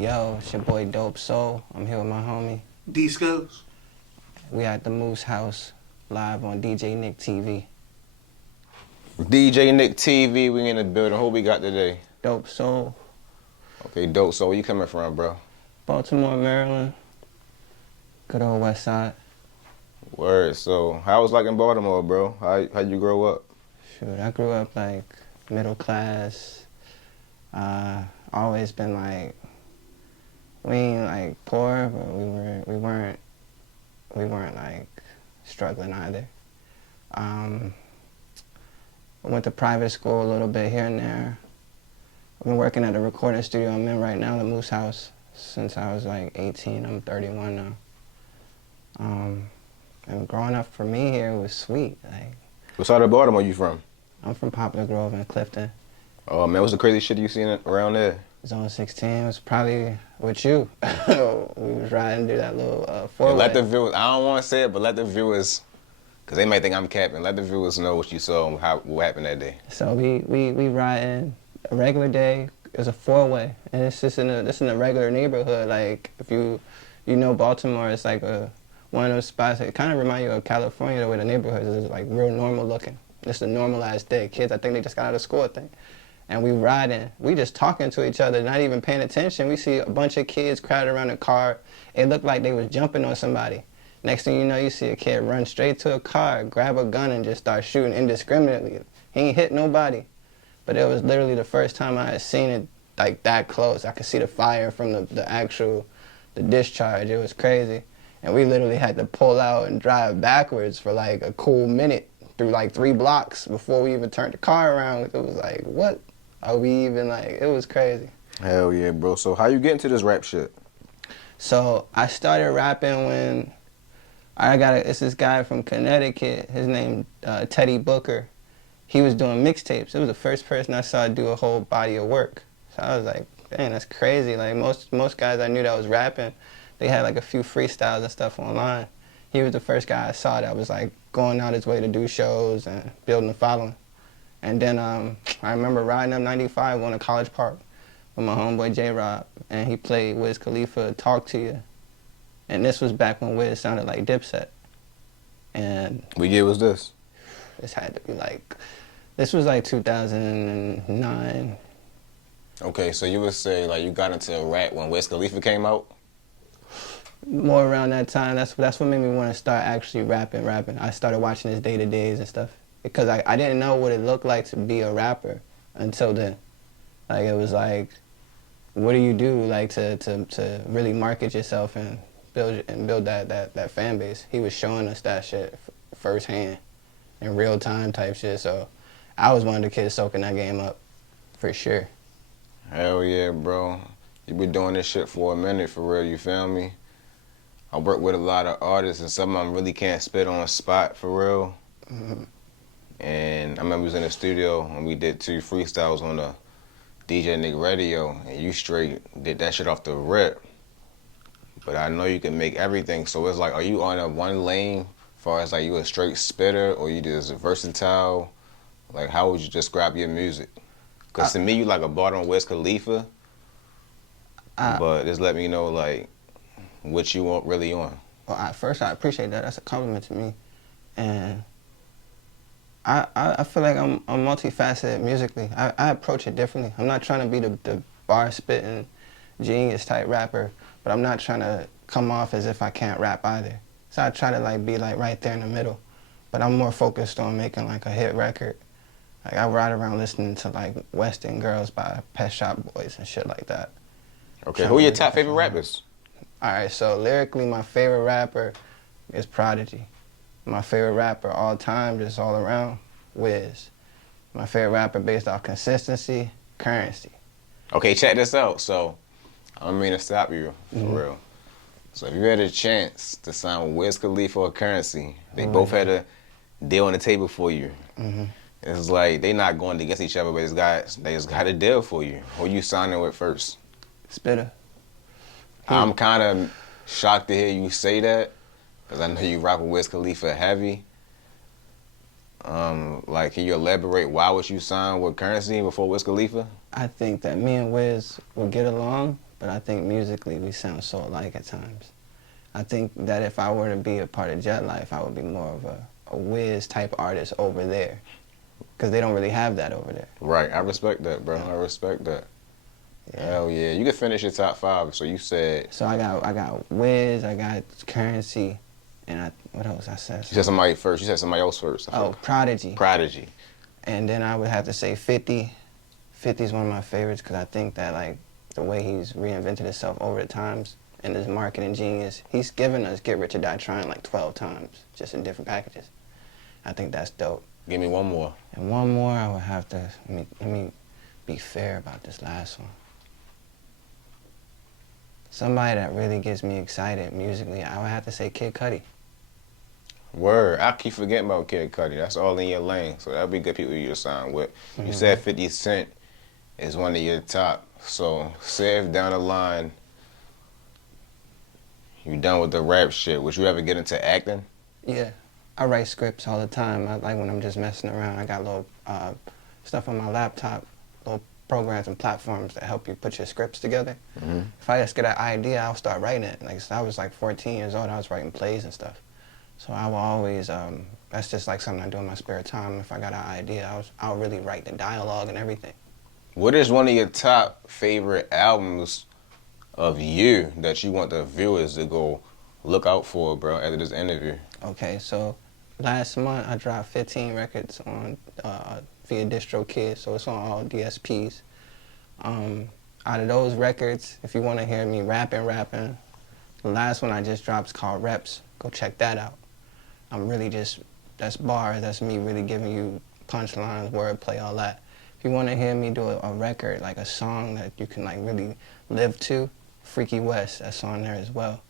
Yo, it's your boy Dopesol. I'm here with my homie. D-Scopes. We at the Moose House, live on DJ Nick TV. DJ Nick TV, we in the building. Who we got today? Dopesol. Okay, Dopesol, where you coming from, bro? Baltimore, Maryland. Good old West Side. Word. So, how was like in Baltimore, bro? How you grow up? Shoot, I grew up like middle class. Always been like, we ain't like poor, but we weren't like struggling either. I went to private school a little bit here and there. I've been working at a recording studio I'm in right now, the Moose House, since I was like 18. I'm 31 now. And growing up for me here was sweet. Like, What side of Baltimore you from? I'm from Poplar Grove in Clifton. Oh man, what's the crazy shit you seen around there? Zone 16 was probably with you. We was riding through that little four-way. Let the viewers, I don't want to say it, but let the viewers, because they might think I'm capping, let the viewers know what you saw and what happened that day. So we riding a regular day. It was a four-way, and it's just in a regular neighborhood. Like, if you know Baltimore, it's like one of those spots. It kind of reminds you of California, the way the neighborhoods is like real normal looking. It's a normalized day. Kids, I think they just got out of school, I think. And we riding, we just talking to each other, not even paying attention. We see a bunch of kids crowded around a car. It looked like they was jumping on somebody. Next thing you know, you see a kid run straight to a car, grab a gun, and just start shooting indiscriminately. He ain't hit nobody. But it was literally the first time I had seen it like that close. I could see the fire from the discharge. It was crazy. And we literally had to pull out and drive backwards for like a cool minute through like 3 blocks before we even turned the car around. It was like, what are we even like? It was crazy. Hell yeah, bro. So how you get into this rap shit? So I started rapping when it's this guy from Connecticut. His name Teddy Booker. He was doing mixtapes. It was the first person I saw do a whole body of work. So I was like, dang, that's crazy. Like most guys I knew that was rapping, they had like a few freestyles and stuff online. He was the first guy I saw that was like going out his way to do shows and building a following. And then I remember riding up 95 going to College Park with my homeboy J-Rob, and he played Wiz Khalifa, Talk to You. And this was back when Wiz sounded like Dipset. And What year was this? this had to be like, this was like 2009. Okay, so you would say like you got into rap when Wiz Khalifa came out? More around that time, that's what made me want to start actually rapping. I started watching his day-to-days and stuff because I didn't know what it looked like to be a rapper until then. Like, it was like, what do you do like to really market yourself and build that fan base? He was showing us that shit firsthand in real time type shit. So I was one of the kids soaking that game up for sure. Hell yeah, bro. You been doing this shit for a minute, for real, you feel me? I work with a lot of artists, and some of them really can't spit on a spot, for real. Mm-hmm. And I remember we was in the studio, and we did 2 freestyles on the DJ Nick radio, and you straight did that shit off the rip. But I know you can make everything, so it's like, are you on a one lane, as far as like you a straight spitter, or you just versatile? Like, how would you describe your music? Because to me, you like a Baltimore Wiz Khalifa, but just let me know, like, what you want really on. Well, first, I appreciate that. That's a compliment to me. And I feel like I'm multifaceted musically. I approach it differently. I'm not trying to be the bar-spitting, genius type rapper, but I'm not trying to come off as if I can't rap either. So I try to like be like right there in the middle. But I'm more focused on making like a hit record. Like, I ride around listening to like Western Girls by Pet Shop Boys and shit like that. Okay, who are your top favorite rappers? All right, so lyrically, my favorite rapper is Prodigy. My favorite rapper all time, just all around, Wiz. My favorite rapper based off consistency, Currency. Okay, check this out. So, I don't mean to stop you, for real. So if you had a chance to sign with Wiz Khalifa or Currency, they both had a deal on the table for you. It's like they not going against each other, but they just got a deal for you. Who you signing with first? Spitter. I'm kind of shocked to hear you say that, because I know you rock with Wiz Khalifa heavy. Like, can you elaborate why would you sign with Currency before Wiz Khalifa? I think that me and Wiz would get along but I think musically we sound so alike at times. I think that if I were to be a part of Jet Life, I would be more of a Wiz type artist over there, because they don't really have that over there. Right, I respect that, bro. I respect that. Yeah. Hell yeah, you can finish your top 5. So you said. So I got Wiz, I got Currency, and what else I said? You said somebody first. You said somebody else first. Oh, Prodigy. Prodigy. And then I would have to say 50. 50 is one of my favorites because I think that like the way he's reinvented himself over the times and his marketing genius, he's given us Get Rich or Die Trying like 12 times, just in different packages. I think that's dope. Give me one more. And one more, I would have to, let me be fair about this last one. Somebody that really gets me excited musically, I would have to say Kid Cudi. Word. I keep forgetting about Kid Cudi. That's all in your lane. So that'll be good people you to sign with. Mm-hmm. You said 50 Cent is one of your top. So say if down the line you done with the rap shit, would you ever get into acting? Yeah. I write scripts all the time. I like when I'm just messing around. I got little stuff on my laptop, little programs and platforms that help you put your scripts together. Mm-hmm. If I just get an idea, I'll start writing it. Like, so I was like 14 years old, I was writing plays and stuff. So I will always, that's just like something I do in my spare time. If I got an idea, I'll really write the dialogue and everything. What is one of your top favorite albums of you that you want the viewers to go look out for, bro, after this interview? Okay, so last month I dropped 15 records on via DistroKid, so it's on all DSPs. Out of those records, if you want to hear me rapping, the last one I just dropped is called Reps. Go check that out. I'm really just, that's bars, that's me really giving you punchlines, wordplay, all that. If you want to hear me do a record, like a song that you can like really live to, Freaky West, that's on there as well.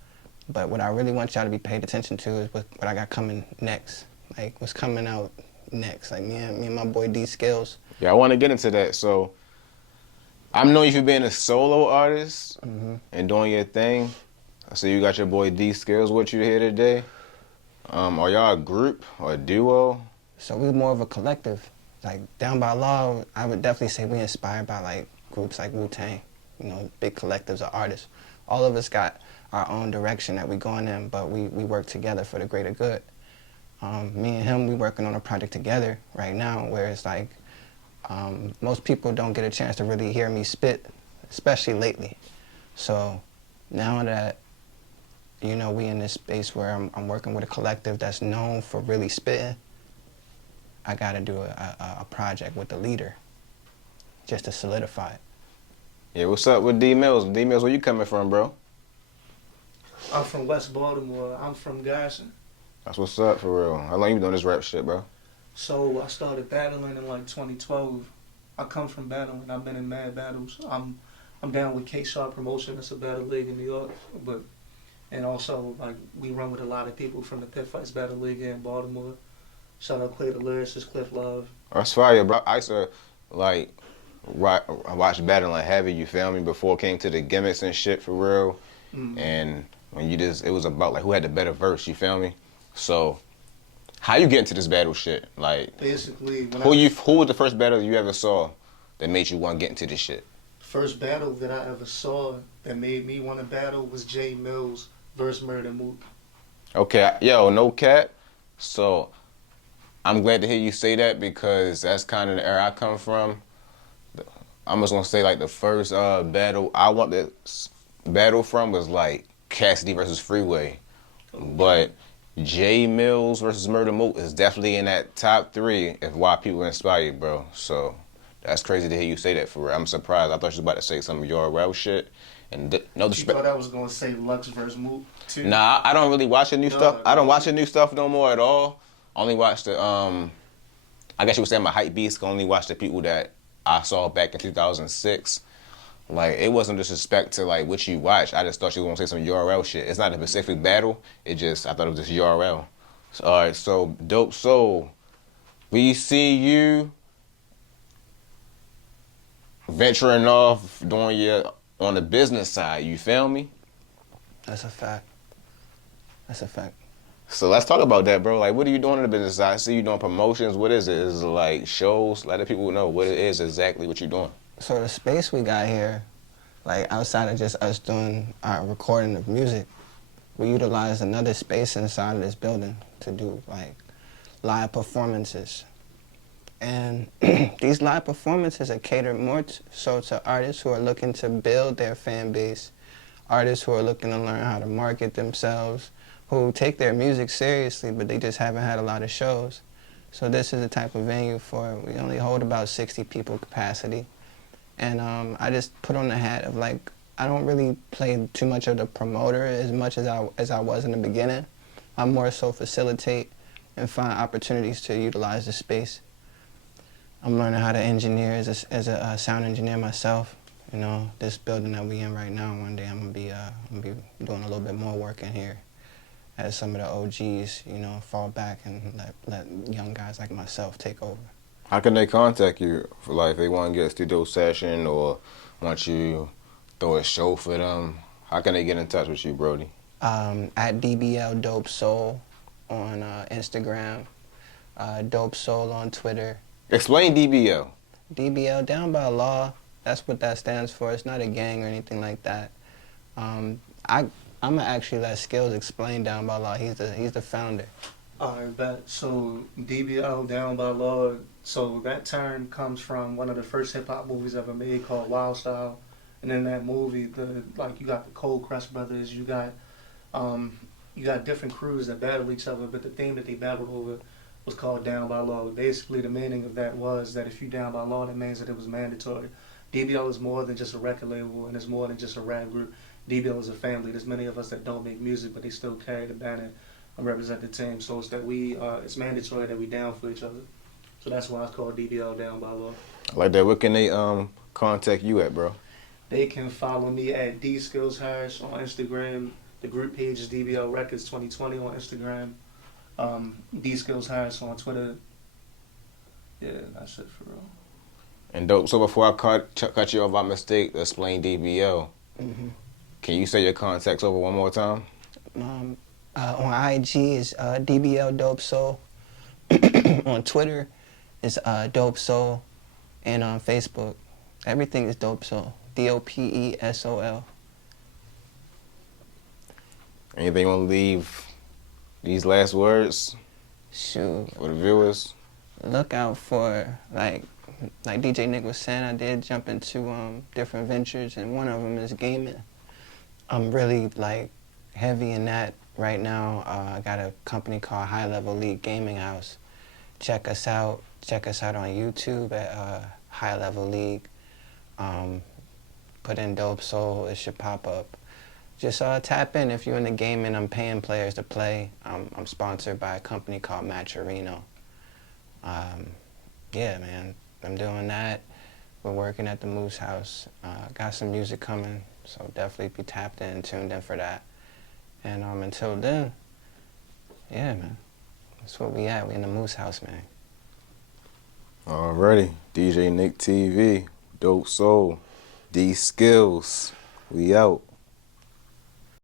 But what I really want y'all to be paid attention to is what I got coming next. Like what's coming out next. Like me and my boy D Skills. Yeah, I want to get into that. So I'm knowing you for being a solo artist and doing your thing. I see you got your boy D Skills with you here today. Are y'all a group or a duo? So we're more of a collective. Like Down by Law, I would definitely say we're inspired by like groups like Wu-Tang, you know, big collectives of artists. All of us got our own direction that we going in, but we work together for the greater good. Me and him, we working on a project together right now where it's like most people don't get a chance to really hear me spit, especially lately. So now that, you know, we in this space where I'm working with a collective that's known for really spitting, I gotta do a project with the leader just to solidify it. Yeah, what's up with D Mills? D Mills, where you coming from, bro? I'm from West Baltimore. I'm from Garrison. That's what's up, for real. How long you been doing this rap shit, bro? So I started battling in like 2012. I come from battling. I've been in mad battles. I'm down with K-Sharp Promotion. It's a battle league in New York. And also, like, we run with a lot of people from the Pit Fights Battle League here in Baltimore. Shout out Clay the Lyricist, Cliff Love. That's fire, bro. I used to, like, watch battling heavy, you feel me, before it came to the gimmicks and shit, for real. And when it was about, like, who had the better verse, you feel me? So, how you get into this battle shit? Like, basically, who was the first battle you ever saw that made you want to get into this shit? First battle that I ever saw that made me want to battle was J Mills versus Murder Mook. Okay, yo, no cap. So, I'm glad to hear you say that because that's kind of the era I come from. I'm just gonna say, like, the first battle I want to battle from was like Cassidy versus Freeway, but J Mills versus Murder Mook is definitely in that top 3 of why people inspired, bro. So that's crazy to hear you say that, for real. I'm surprised. I thought you was about to say some URL shit. And no disrespect. You thought I was gonna say Lux versus Mook too? Nah, I don't really watch the new stuff. I don't watch the new stuff no more at all. I only watch the I guess you would say I'm a hype beast. I only watch the people that I saw back in 2006. Like, it wasn't disrespect to, like, what you watch. I just thought you were going to say some URL shit. It's not a specific battle. I thought it was just URL. So, all right, so, Dopesol, we see you venturing off on the business side. You feel me? That's a fact. That's a fact. So let's talk about that, bro. Like, what are you doing on the business side? I see you doing promotions. What is it? Is it like shows? Let the people know what it is exactly what you're doing. So the space we got here, like outside of just us doing our recording of music, we utilize another space inside of this building to do like live performances. And these live performances are catered more so to artists who are looking to build their fan base, artists who are looking to learn how to market themselves, who take their music seriously, but they just haven't had a lot of shows. So this is the type of venue for it. We only hold about 60 people capacity. And I just put on the hat of like, I don't really play too much of the promoter as much as I was in the beginning. I more so facilitate and find opportunities to utilize the space. I'm learning how to engineer as a sound engineer myself. You know, this building that we in right now, one day I'm gonna be doing a little bit more work in here as some of the OGs, you know, fall back and let young guys like myself take over. How can they contact you for like if they want to get a studio session or want you throw a show for them? How can they get in touch with you, Brody? At DBL Dopesol on Instagram, Dopesol on Twitter. Explain DBL. DBL, Down by Law, that's what that stands for. It's not a gang or anything like that. I'm gonna actually let Skills explain Down by Law. He's the founder. Alright, bet. So DBL, Down by Law. So that term comes from one of the first hip hop movies ever made called Wild Style. And in that movie, you got the Cold Crush Brothers, you got different crews that battle each other, but the theme that they battled over was called Down by Law. Basically, the meaning of that was that if you down by law, that means that it was mandatory. DBL is more than just a record label, and it's more than just a rap group. DBL is a family. There's many of us that don't make music, but they still carry the banner and represent the team. So it's that it's mandatory that we down for each other. So that's why it's called DBL, Down by Law. Like that, what can they contact you at, bro? They can follow me at DSkillsHarris on Instagram. The group page is DBL Records 2020 on Instagram. DSkillsHarris on Twitter. Yeah, that's it for real. And dope. So before I cut you off by mistake, explain DBL. Mm-hmm. Can you say your contacts over one more time? On IG is DBL Dopesol. On Twitter is Dopesol. And on Facebook, everything is Dopesol. Dopesol. Anything you want to leave these last words Shoot. for the viewers? Look out for, like DJ Nick was saying, I did jump into different ventures, and one of them is gaming. I'm really like heavy in that right now. I got a company called High Level League Gaming House. Check us out. Check us out on YouTube at High Level League. Put in Dopesol, it should pop up. Just tap in if you're in the gaming. I'm paying players to play. I'm sponsored by a company called Matcherino. Yeah, man, I'm doing that. We're working at the Moose House. Got some music coming, so definitely be tapped in and tuned in for that. And until then, yeah, man, that's where we at. We in the Moose House, man. Alrighty, DJ Nick TV, Dopesol, D Skills, we out.